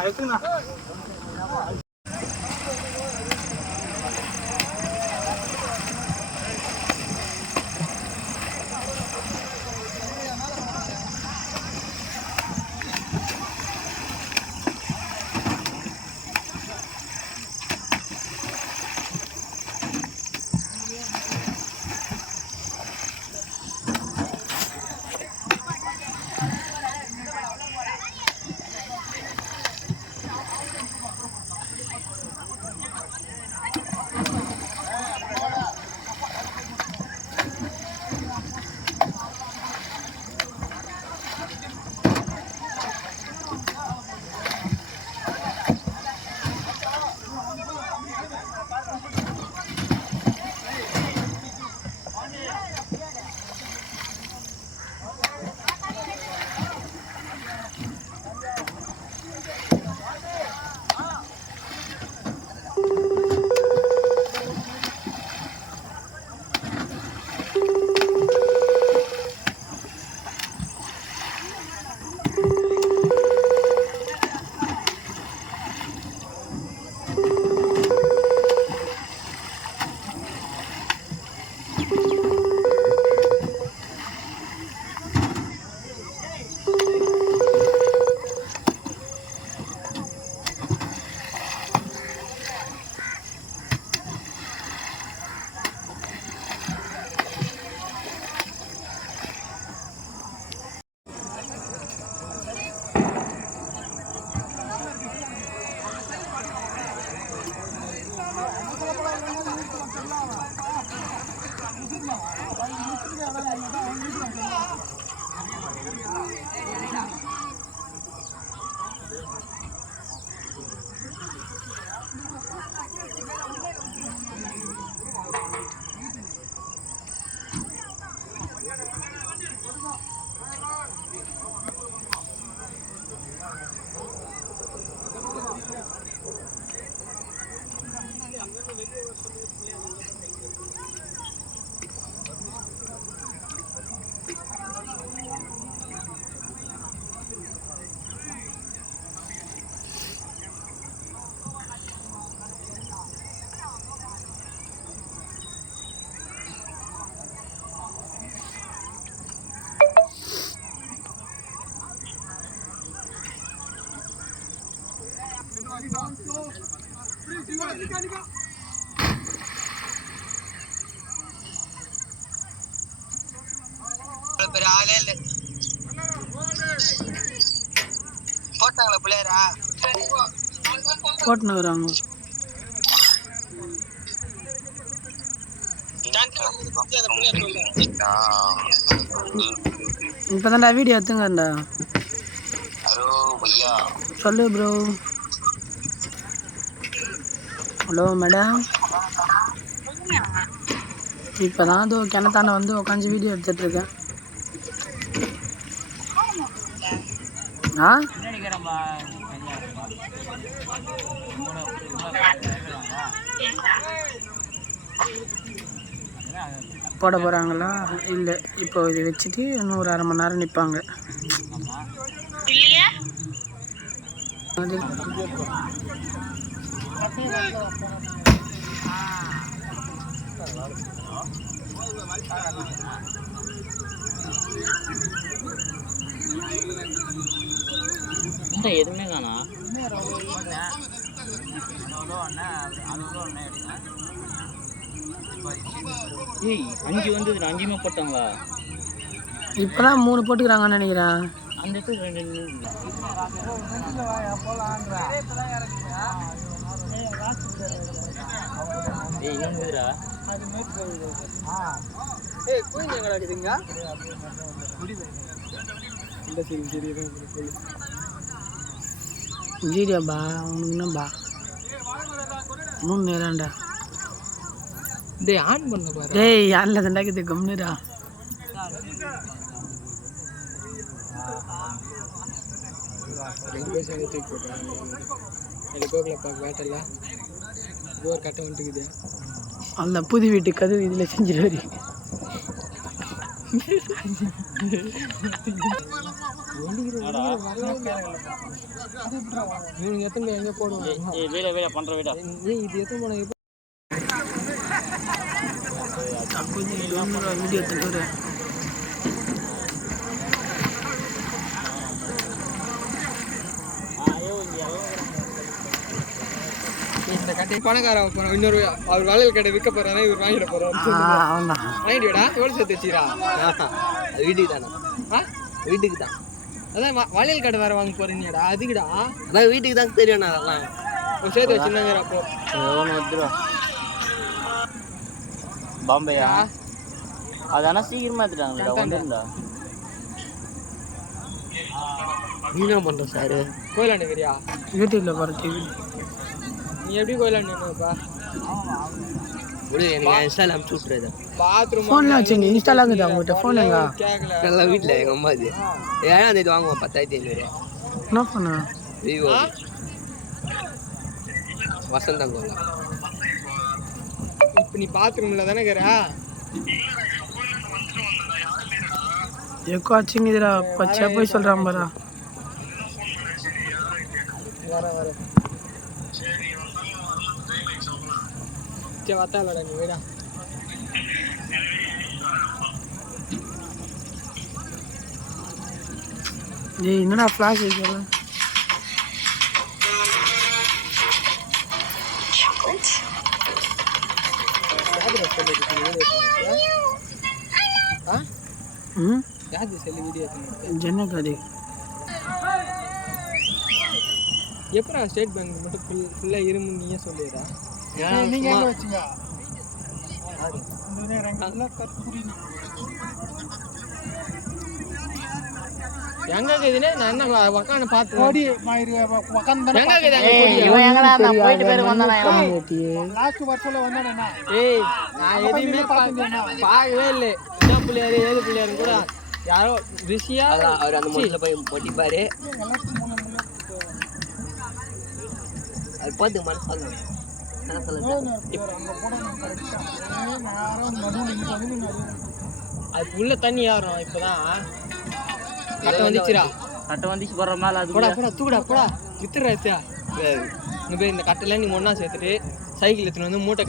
எடுத்துண்ணா 안 되면 내려와서 그냥 பெரிய ஆளே இல்ல போட்டாங்களா பிள்ளையாரா போட்டுன்னு வராங்க இப்போ தான்டா வீடியோ எடுத்துங்கடா சொல்லு ப்ரோ ஹலோ மேடம். இப்போ தான் அதோ கிணத்தாண்ட வந்து உட்காந்து வீடியோ எடுத்துட்டு இருக்கேன். ஆ? போட போகிறாங்களா இல்லை இப்போ இது வச்சுட்டு இன்னும் ஒரு அரை மணி நேரம் நிற்பாங்க எதுவுமே காணா. ஏய் அஞ்சு வந்தது அஞ்சுமே போட்டாங்களா? இப்போ தான் மூணு போட்டுக்கிறாங்கன்னு நினைக்கிறேன். அந்த இடத்துல ரெண்டு ஏய் இன்னொன்று இருக்குதுடா ஏய் குயின் எங்கடா இருக்குதுங்க ஜீடியாப்பா உனக்கு என்னப்பா மூணு நேரம்டா. டேய் ஆன் பண்ண பாரு. டேய் யாரில் தண்டாக்குது கம்னுடா ரெண்டு தூக்கி போட்டாங்க. எனக்கு கோகுல பார்க்க வேட்டல போர் கட்ட வந்துட்டுக்குது அந்த புது வீட்டு கதவு இதில் செஞ்சிருவாரு. இவனுங்க எத்தனை எங்கே போடுவாங்க வீட வீட பண்ற வீடா. இது எத்தனை போன? வீடியோ எடுத்துட்டு பணக்கார போறோம் இன்னொரு அவர் வளையல் கடை விற்க போறாரு இவர் வாங்கிட போறாரு அவன்தான் வாங்கிடுவாடா எவ்வளோ சேர்த்து வச்சுக்கிறா. அது வீட்டுக்கு தானே. வீட்டுக்கு தான். அதான் வளையல் கடை வேற வாங்க போறீங்கடா அதுக்குடா. அதான் வீட்டுக்கு தான் தெரியும் அதெல்லாம். சேர்த்து வச்சுருந்தாங்க அப்போ. வந்துடும் பாம்பேயா? அது ஆனால் சீக்கிரமா எடுத்துட்டாங்களா வந்துருந்தா. நீ என்ன பண்ற சார்? கோயிலாண்டு வரியா யூடியூப்ல போகிறது நீ எப்படி விடு எனக்கு இன்ஸ்டால விட்றது பாத்ரூம் ஃபோன்லாம் வச்சுங்க இன்ஸ்டாலாம் இருக்குது அவங்ககிட்ட ஃபோன் எங்க? நல்லா வீட்டில் எங்கள் அம்மா இது. ஏழாம் தேதி வாங்குவோம் பத்தாயிரத்தி ஐநூறு. என்ன ஃபோனு விவோ. வசந்தங்கோல இப்போ நீ பாத்ரூம்ல தானே இருக்கிறா? எக்கோ அச்சுங்குதுடா பச்சையா போய் சொல்கிறான் பாரா. சரி வத்தாலடா நீ விடா டேய் என்னடா ஃப்ளாஷ் வைக்கல எடுத்துன்னு ஜன்னக்காடி எப்படா ஸ்டேட் பேங்க் மட்டும் ஃபுல் ஃபுல்லாக இரும்பு நீயே சொல்லிடுறா நீங்க எங்க இருக்குதுன்னு நான் என்ன உக்காந்து பார்த்து ஓடி எங்க இருக்குது எங்கடா நான் வந்தானே ஏய் பார்க்க- பார்க்கவே இல்லை என்ன பிள்ளையாரு ஏது பிள்ளையாரு கூட யாரோ ரிஷியா அவர் அந்த போய் பொட்டிப்பாரு அது பார்த்து அது உள்ள தண்ணி ஏறும் இப்பதான்? கட்ட வந்துச்சுடா. கட்ட வந்துச்சு போடுற மேல அது போடா போடா தூக்குடா போடா. வித்துடுறா இந்த போய் இந்த கட்டையில நீ ஒண்ணா சேர்த்துட்டு சைக்கிள் எடுத்துன்னு வந்து மூட்டை